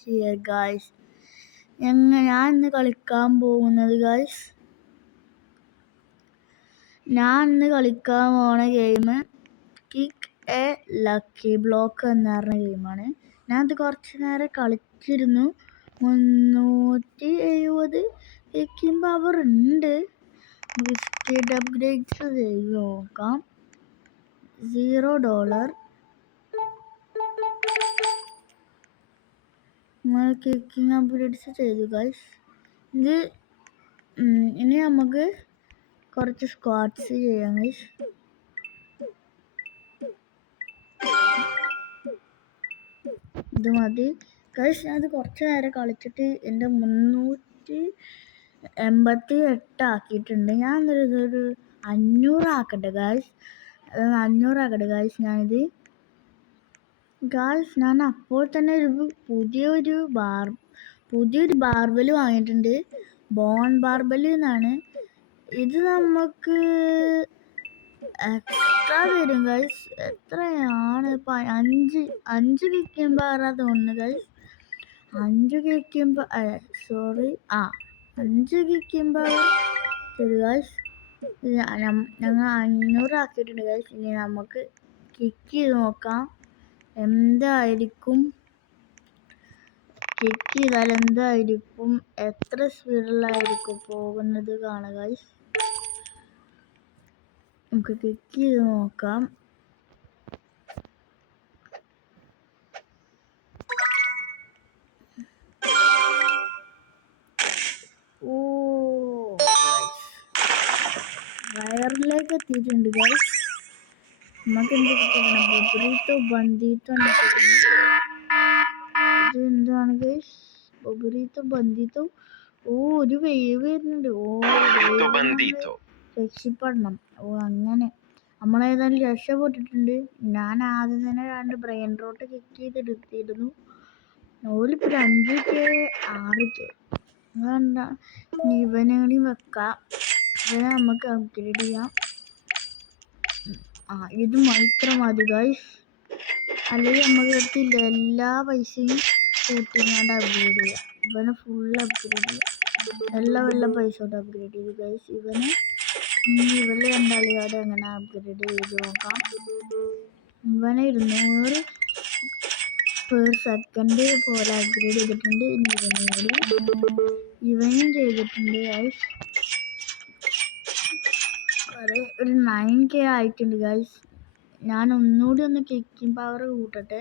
Here guys. ഞാൻ ഇന്ന് കളിക്കാൻ പോകുന്നത് guys, game kick A lucky block എന്ന് പറഞ്ഞ ഗെയിമാണ്. ഞാനത് കുറച്ച് നേരം കളിച്ചിരുന്നു. 370 കിക്കിംഗ് പവർ ഉണ്ട്. സ്പീഡ് അപ്ഗ്രേഡ്സ് ചെയ്ത് നോക്കാം. $0 നമ്മൾ കിക്കിംഗ് അപ്ഗ്രേഡ്സ് ചെയ്തു ഗൈസ്. ഇത് ഇനി നമുക്ക് കുറച്ച് സ്ക്വാഡ്സ് ചെയ്യാം ഗൈസ്. ഇത് മതി ഗൈസ്. ഞാനത് കുറച്ച് നേരം കളിച്ചിട്ട് എൻ്റെ 388 ആക്കിയിട്ടുണ്ട്. ഞാൻ ഇതൊരു 500 ആക്കട്ടെ ഗൈസ്. 500 ആക്കട്ടെ ഗൈസ്. ഞാൻ അപ്പോൾ തന്നെ പുതിയൊരു ബാർബൽ വാങ്ങിയിട്ടുണ്ട്. ബോൺ ബാർബൽ എന്നാണ്. ഇത് നമുക്ക് എക്സ്ട്രാ തരും ഗൈസ്. എത്രയാണ് ഇപ്പം? 5 കിക്കിംഗ് പവറാ തോന്നുന്നു ഗൈസ്. 5 കിക്കിംഗ് പവർ തരും ഗൈസ്. ഞങ്ങൾ 500 ആക്കിയിട്ടുണ്ട് ഗൈസ്. ഇനി നമുക്ക് കിക്ക് ചെയ്ത് നോക്കാം. കിക്ക് ചെയ്താൽ എന്തായിരിക്കും, എത്ര സ്പീഡിലായിരിക്കും പോകുന്നത് കാണുക ഗൈസ്. നമുക്ക് കിക്ക് ചെയ്ത് നോക്കാം. വയറിലേക്ക് എത്തിയിട്ടുണ്ട് ഗൈസ്. നമുക്ക് എന്ത് കിട്ടണം? ബൊബറീത്തോ ബന്ദീത്തോ ഇതെന്താണ് ഗൈസ്? ബൊബറീത്തോ ബന്ദീത്തോ. ഒരു വേവ് വരുന്നുണ്ട്. രക്ഷപ്പെടണം. അങ്ങനെ നമ്മളേതായാലും രക്ഷപ്പെട്ടിട്ടുണ്ട്. ഞാൻ ആദ്യം തന്നെ 2 ബ്രെയിൻ റോട്ട് കിക്ക് ചെയ്തെടുത്തിരുന്നു. ഓലിപ്പോൾ 5K 6K. അതുകൊണ്ടാ ഇവനേടി വെക്കാം. ഇവനെ നമുക്ക് അപ്ഗ്രേഡ് ചെയ്യാം. ഇത് മാത്രം മതി ഗൈസ്. അല്ലെങ്കിൽ നമുക്ക് എടുത്തില്ല എല്ലാ പൈസയും കൂട്ടിങ്ങാണ്ട് അപ്ഗ്രേഡ് ചെയ്യാം. ഇവനെ ഫുൾ അപ്ഗ്രേഡ് ചെയ്യാം. എല്ലാ പൈസ കൊണ്ട് അപ്ഗ്രേഡ് ചെയ്തു ഗൈസ്. ഇവരെ രണ്ടാളിയോടെ എങ്ങനെ അപ്ഗ്രേഡ് ചെയ്ത് നോക്കാം. ഇവനെ 200 പെർ സെക്കൻഡ് പോലെ അപ്ഗ്രേഡ് ചെയ്തിട്ടുണ്ട്. ഇവനും ചെയ്തിട്ടുണ്ട് ഗൈസ്. ഒരു 9K ആയിട്ടുണ്ട് ഗൈസ്. ഞാൻ ഒന്നുകൂടി ഒന്ന് കിക്കിംഗ് പവർ കൂട്ടട്ടെ.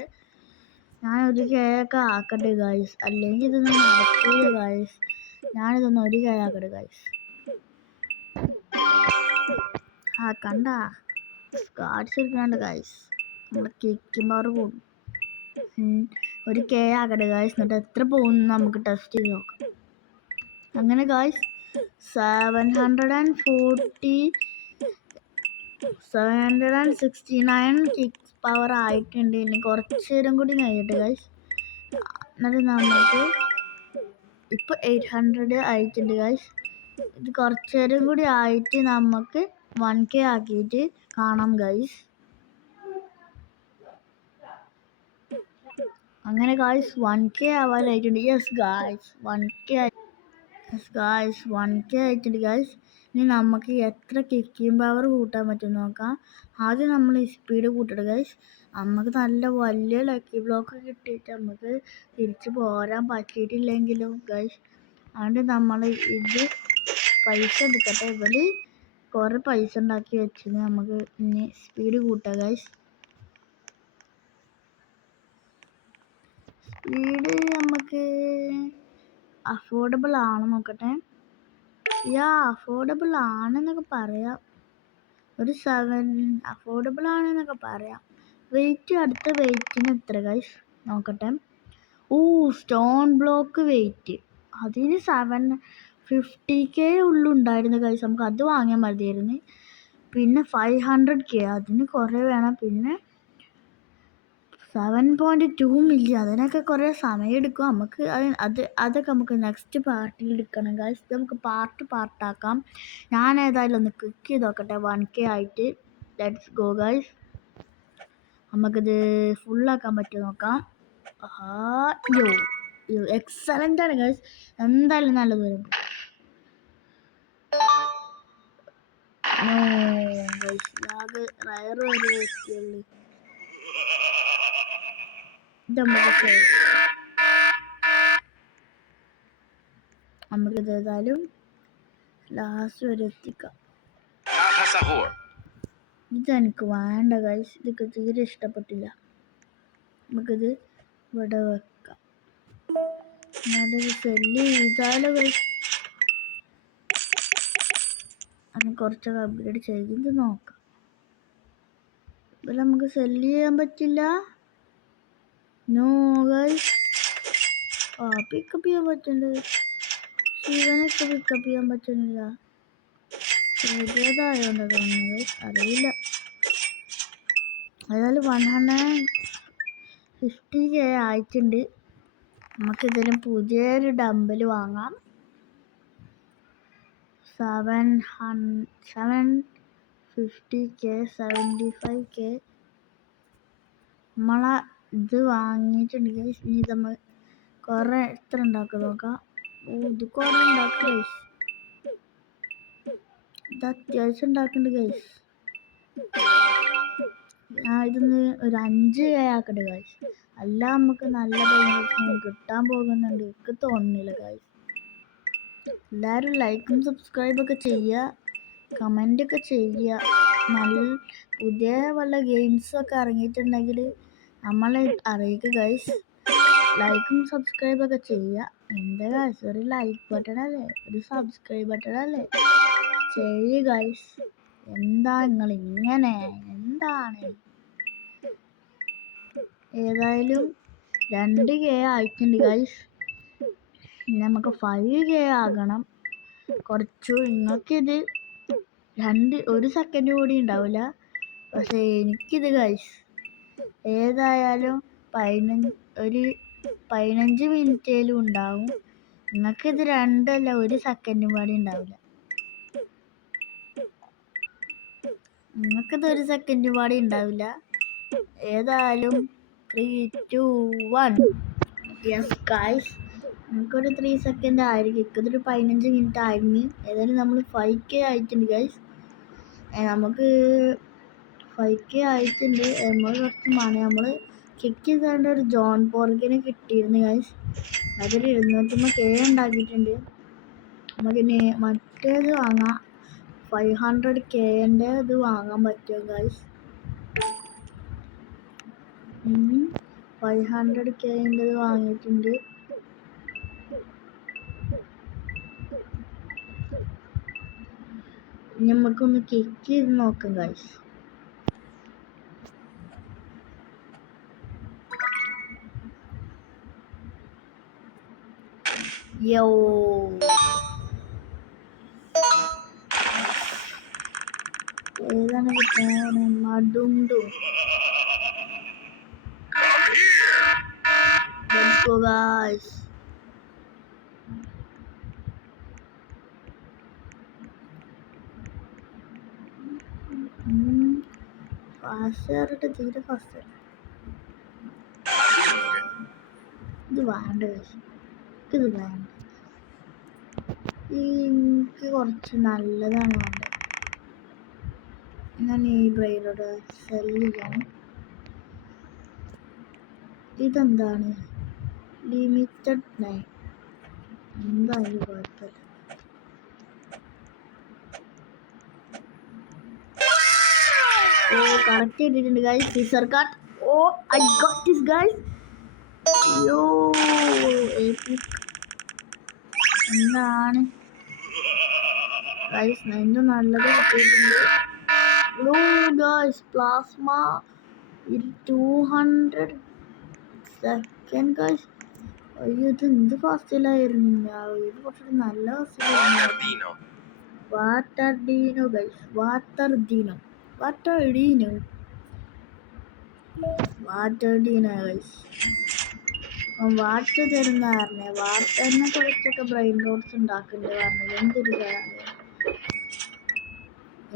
ഞാൻ 1K ഒക്കെ ആക്കട്ടെ ഗൈസ്. അല്ലെങ്കിൽ ഇതൊന്നും നടക്കില്ല ഗൈസ്. ഞാനിതൊന്ന് 1K ആക്കട്ടെ ഗൈസ്. കണ്ട സ്ക്വാഡ്സ് എടുക്കാണ്ട് ഗൈസ്. നമ്മുടെ കിക്കിംഗ് പവർ കൂടും. 1K ആക്കട്ടെ guys. എന്നിട്ട് എത്ര പോകുന്നു നമുക്ക് ടെസ്റ്റ് ചെയ്ത് നോക്കാം. അങ്ങനെ ഗൈസ് 769 കിക്ക് പവർ ആയിട്ടുണ്ട്. ഇനി കുറച്ച് നേരം കൂടി കഴിയട്ടെ ഗൈസ്. എന്നിട്ട് നമുക്ക് ഇപ്പോൾ 800 ആയിട്ടുണ്ട് ഗൈസ്. ഇത് കുറച്ച് നേരം കൂടി ആയിട്ട് നമുക്ക് 1K ആക്കിയിട്ട് കാണാം ഗൈസ്. അങ്ങനെ guys 1K ആവാനായിട്ടുണ്ട്. Yes guys 1K ആയിട്ടുണ്ട് ഗൈസ്. ഇനി നമുക്ക് എത്ര കിക്കിംഗ് പവർ കൂട്ടാൻ പറ്റും നോക്കാം. ആദ്യം നമ്മൾ ഈ സ്പീഡ് കൂട്ടട്ടെ ഗൈസ്. നമുക്ക് നല്ല വലിയ ലക്കി ബ്ലോക്ക് കിട്ടിയിട്ട് നമുക്ക് തിരിച്ച് പോരാൻ പറ്റിയിട്ടില്ലെങ്കിലും ഗൈസ്, അതുകൊണ്ട് നമ്മൾ ഇത് പൈസ എടുക്കട്ടെ. ഇവര് കുറേ പൈസ ഉണ്ടാക്കി വെച്ചിട്ട് നമുക്ക് ഇനി സ്പീഡ് കൂട്ടാം ഗൈസ്. സ്പീഡ് നമുക്ക് അഫോർഡബിൾ ആണ് നോക്കട്ടെ. അഫോർഡബിൾ ആണെന്നൊക്കെ പറയാം. ഒരു 7 അഫോർഡബിൾ ആണെന്നൊക്കെ പറയാം. അടുത്ത വെയിറ്റിന് എത്ര ഗൈസ് നോക്കട്ടെ. സ്റ്റോൺ ബ്ലോക്ക് വെയിറ്റ് അതിന് 750K ഉള്ളുണ്ടായിരുന്നു ഗൈസ്. നമുക്ക് അത് വാങ്ങിയാൽ മതിയായിരുന്നു. പിന്നെ 500K അതിന് കുറേ വേണം. പിന്നെ 7.2 മില്യൺ അതിനൊക്കെ കുറേ സമയം എടുക്കും. നമുക്ക് അതൊക്കെ നമുക്ക് നെക്സ്റ്റ് പാർട്ടിൽ എടുക്കണം ഗൈസ്. നമുക്ക് പാർട്ടാക്കാം. ഞാൻ ഏതായാലും ഒന്ന് ക്ലിക്ക് ചെയ്ത് നോക്കട്ടെ. 1K ആയിട്ട് ലെറ്റ്സ് ഗോ ഗൈസ്. നമുക്കിത് ഫുള്ളാക്കാൻ പറ്റുമോ നോക്കാം. എക്സലന്റ് ആണ് ഗൈസ്. എന്തായാലും നല്ലത് വരും. റയർ വരെ എത്തിയുള്ളൂ. നമുക്കിത് ഏതായാലും ലാസ്റ്റ് വരെ എത്തിക്കാം. ഇതെനിക്ക് വേണ്ട ഗൈസ്, ഇതൊക്കെ തീരെ ഇഷ്ടപ്പെട്ടില്ല. നമുക്കിത് ഇവിടെ വെക്കാം. ഞാനത് സെല്ല് ചെയ്താലോ ഗൈസ്? അത് കുറച്ചൊക്കെ അപ്ഗ്രേഡ് ചെയ്ത് നോക്കാം. ഇപ്പം നമുക്ക് സെല്ല് ചെയ്യാൻ പറ്റില്ല. No guys. പിക്കപ്പ് ചെയ്യാൻ പറ്റുന്നുണ്ട്. ശിവനൊക്കെ പിക്കപ്പ് ചെയ്യാൻ പറ്റുന്നില്ല. പുതിയതായോണ്ടോ അറിയില്ല. ഏതായാലും 150K ആയിട്ടുണ്ട്. നമുക്കിതിലും പുതിയൊരു ഡമ്പൽ വാങ്ങാം. 750K 75K നമ്മളെ ഇത് വാങ്ങിയിട്ടുണ്ട്. ഇനി നമ്മൾ കുറേ എത്ര ഉണ്ടാക്കി നോക്കാം. ഇത് കുറേ ഉണ്ടാക്കി ഗൈസ്. ഇത് അത്യാവശ്യം ഉണ്ടാക്കുന്നുണ്ട് ഗൈസ്. ഇതൊന്ന് ഒരു 5K ആക്കട്ടെ ഗൈസ്. അല്ല നമുക്ക് നല്ല പൈസ കിട്ടാൻ പോകുന്നുണ്ട് എനിക്ക് തോന്നുന്നില്ല ഗൈസ്. എല്ലാവരും ലൈക്കും സബ്സ്ക്രൈബൊക്കെ ചെയ്യുക, കമൻ്റൊക്കെ ചെയ്യുക. നല്ല പുതിയ വല്ല ഗെയിംസൊക്കെ ഇറങ്ങിയിട്ടുണ്ടെങ്കിൽ നമ്മളെ അറിയിക്കുക ഗൈസ്. ലൈക്കും സബ്സ്ക്രൈബൊക്കെ ചെയ്യുക. എന്താ ഗൈസ്, ഒരു ലൈക്ക് ബട്ടണല്ലേ, ഒരു സബ്സ്ക്രൈബ് ബട്ടണല്ലേ, ചെയ്യുക ഗൈസ്. എന്താ നിങ്ങൾ ഇങ്ങനെ, എന്താണ്? ഏതായാലും 2K ആയിട്ടുണ്ട് ഗൈസ്. നമുക്ക് 5K ആകണം. കുറച്ചു നിങ്ങൾക്കിത് 1 സെക്കൻഡ് കൂടി ഉണ്ടാവില്ല. പക്ഷേ എനിക്കിത് ഗൈസ് ഏതായാലും 15 മിനിറ്റേലും ഉണ്ടാവും. നിങ്ങൾക്കിത് 2 അല്ല 1 സെക്കൻഡും കൂടി ഉണ്ടാവില്ല. നിങ്ങൾക്കിത് 1 സെക്കൻഡും കൂടി ഉണ്ടാവില്ല. ഏതായാലും 3, 2, 1 യെസ് ഗൈസ്. നമുക്കൊരു 3 സെക്കൻഡ് ആയിരിക്കും. ഇതൊരു 15 മിനിറ്റ് ആയിരുന്നു. ഏതായാലും നമ്മൾ 5K ആയിട്ടുണ്ട് ഗൈസ്. നമുക്ക് 5K ആയിട്ടുണ്ട്. നമ്മൾ കുറച്ച് മണി നമ്മൾ കിക്ക് ചെയ്തേണ്ട ഒരു ജോൺ പോർക്കിനെ കിട്ടിയിരുന്നു ഗൈസ്. അതൊരു 250K ഉണ്ടാക്കിയിട്ടുണ്ട്. നമുക്കിനി മറ്റേത് വാങ്ങാം. 500Kൻ്റെ ഇത് വാങ്ങാൻ പറ്റുമോ ഗൈസ്? 500Kൻ്റെ ഇത് വാങ്ങിയിട്ടുണ്ട്. നമുക്കൊന്ന് കിക്ക് ചെയ്ത് നോക്കാം ഗൈസ്. യോ ഏതാണ് കിട്ടാൻ? മടുണ്ടു. Let's go guys. ഫാസ്റ്റ് തീരെ ഫാസ്റ്റ്. ഇത് വേണ്ട ഗൈസ്, ഇത് വേണ്ട. എനിക്ക് കുറച്ച് നല്ലതാണ് വേണ്ടത്. ഞാൻ ഈ ബ്രെയിനോട് സെല്ല് ചെയ്യണം. ഇതെന്താണ്? ലിമിറ്റഡ് 9. എന്തായാലും കുഴപ്പമില്ല. ഓ കറക്റ്റ് ചെയ്തിട്ടുണ്ട് guys. Caesar card. Oh I got this guys. Yo എന്താണ് ഗൈസ്, എന്ത് നല്ലത് കിട്ടിയിട്ടുണ്ട്. Oh guys plasma 200 second guys. അയ്യോ ഇത് എന്ത് ഫാസ്റ്റിലായിരുന്നു. ഇത് കുറച്ചുകൂടി നല്ല ഫാസ്റ്റിലായിരുന്നു. Water dino guys, water dino guys. Water തരുന്ന പറഞ്ഞേ. വാട്ടറിനെ കുറിച്ചൊക്കെ ബ്രെയിൻ റോഡ്സ് ഉണ്ടാക്കുന്നത് പറഞ്ഞത് എന്തൊരു കാര്യം.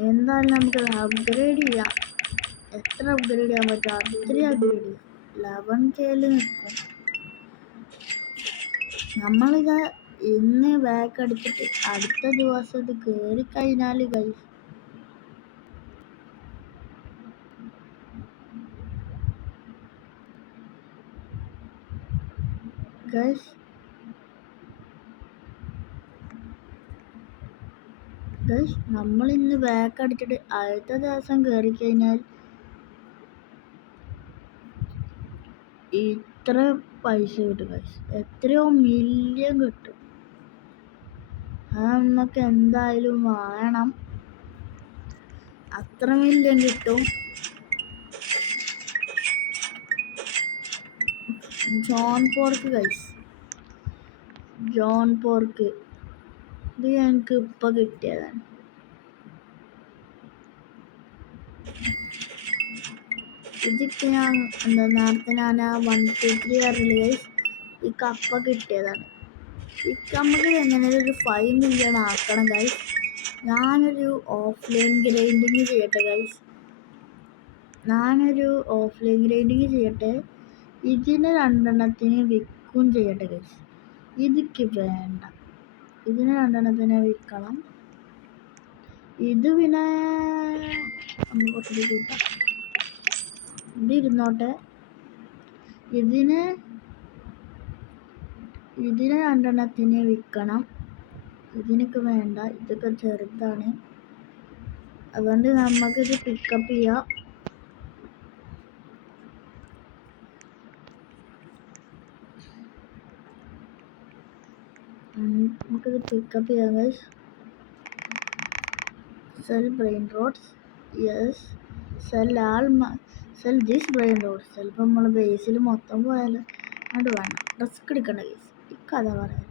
എന്തായാലും നമുക്കത് അപ്ഗ്രേഡ് ചെയ്യാം. എത്ര അപ്ഗ്രേഡ് ചെയ്യാൻ പറ്റും അത്രയും അപ്ഗ്രേഡ് ചെയ്യാം. 11Kയിൽ നിൽക്കും. നമ്മളിത് ഇന്ന് ബാക്ക് അടിച്ചിട്ട് അടുത്ത ദിവസം ഇത് കയറി കഴിഞ്ഞാൽ ഗൈസ് ഗൈസ് ഗൈസ് നമ്മളിന്ന് ബാക്ക് അടിച്ചിട്ട് അടുത്ത ദിവസം കയറി കഴിഞ്ഞാൽ ഇത്ര പൈസ കിട്ടും ഗൈസ്. എത്രയോ മില്യൺ കിട്ടും. അത് നമുക്ക് എന്തായാലും വേണം. അത്ര മില്യൺ കിട്ടും. John pork guys, John pork ഇത് ഞങ്ങൾക്ക് ഇപ്പൊ കിട്ടിയതാണ്. ഇതിപ്പോ ഞാൻ നേരത്തെ ഞാൻ 123 അറിയില്ല ഗൈസ്, ഈ കപ്പ കിട്ടിയതാണ്. ഈ നമുക്ക് എങ്ങനെ ഒരു 5 മില്യൺ ആക്കണം ഗൈസ്. ഞാനൊരു ഓഫ്ലൈൻ ഗ്രൈൻഡിങ് ചെയ്യട്ടെ ഗൈസ്. ഇതിന് 2 വിൽക്കും ചെയ്യട്ടെ ഗൈസ്. ഇതിക്ക് വേണ്ട, ഇതിന് 2 വിൽക്കണം. ഇത് പിന്നെ നമ്മൾ കുറച്ചുകൂടി കൂട്ടാം. ഇത് ഇരുന്നോട്ടെ. ഇതിന് 2 വിൽക്കണം. ഇതിനൊക്കെ വേണ്ട, ഇതൊക്കെ ചെറുതാണ്. അതുകൊണ്ട് നമുക്കിത് പിക്കപ്പ് ചെയ്യാം. നമുക്കിത് പിക്കപ്പ് ചെയ്യാം guys. Cell brain roads, yes. Cell this brain roads. ചിലപ്പോൾ നമ്മൾ ബേസിൽ മൊത്തം പോയാലും അത് വേണം. റിസ്ക് എടുക്കണ്ട ഗൈസ്. ഈ കഥ പറയാം.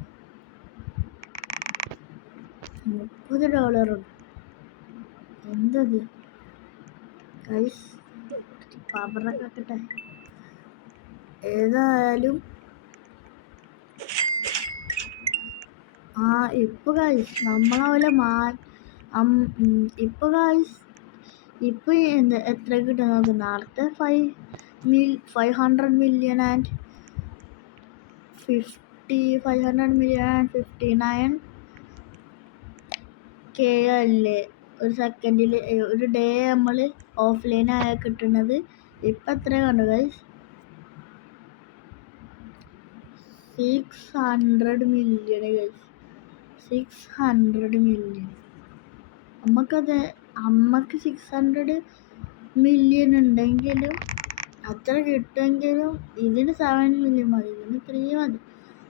$30 എന്തത് ഗൈസ്? പവറൊക്കെ ആക്കട്ടെ. ഏതായാലും ഇപ്പൊ ഗൈസ് നമ്മളെ ഇപ്പൊ ഗൈസ് ഇപ്പൊ എത്ര കിട്ടും നോക്ക്. നാളത്തെ 500 മില്യൺ ആൻഡ് 59K അല്ലേ ഒരു സെക്കൻഡിൽ, ഒരു ഡേ നമ്മൾ ഓഫ്ലൈൻ ആയാൽ കിട്ടുന്നത്. ഇപ്പം എത്ര കണ്ടു ഗൈസ്? 600 million guys. 600 മില്യൺ. നമുക്ക് 600 മില്യൺ ഉണ്ടെങ്കിലും അത്ര കിട്ടുമെങ്കിലും ഇതിന് 7 മില്യൺ മതി, ഇതിന് 3 മതി.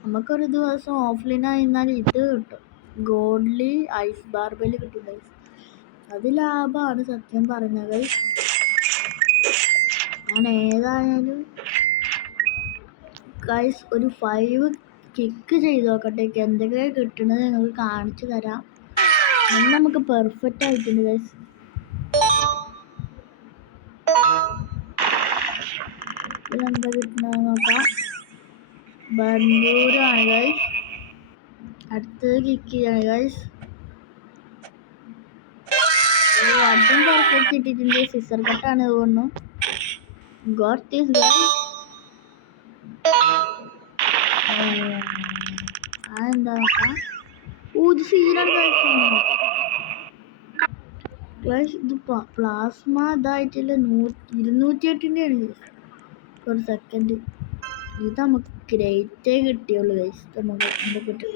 നമുക്കൊരു ദിവസം ഓഫ്ലൈൻ ആയിരുന്നാൽ ഇത് കിട്ടും. ഗോൾഡ്ലി ഐസ് ബാർബിൽ കിട്ടും ഗൈസ്. അത് ലാഭമാണ് സത്യം പറഞ്ഞത് ഗൈസ്. ഞാൻ ഏതായാലും ഗൈസ് ഒരു 5 കിക്ക് ചെയ്ത് നോക്കട്ടെ. എന്തൊക്കെയാണ് കിട്ടുന്നത് നിങ്ങൾക്ക് കാണിച്ചു തരാം. അന്ന് നമുക്ക് പെർഫെക്റ്റ് ആയിട്ടുണ്ട് ഗൈസ്. ഇതിലെന്താ കിട്ടുന്നത് നോക്കാം. ബന്ധൂരാണ് ഗൈസ്. അടുത്തത് കിക്ക് ചെയ്യാണ് ഗൈസ്. അതും പെർഫെക്റ്റ് ഇട്ടിട്ടുണ്ട്. സിസർ കട്ടാണ് തോന്നുന്നു. Got this guys. അതെന്താ നോക്കാം. ഇത് സീനാണ് ഗൈസ്. ഇത് പ്ലാസ്മ ഇതായിട്ടില്ല. 208 ഒരു സെക്കൻഡ്. ഇത് നമുക്ക് ഗ്രേറ്റേ കിട്ടിയുള്ളൂ ഗൈസ്. നമുക്ക് കിട്ടും.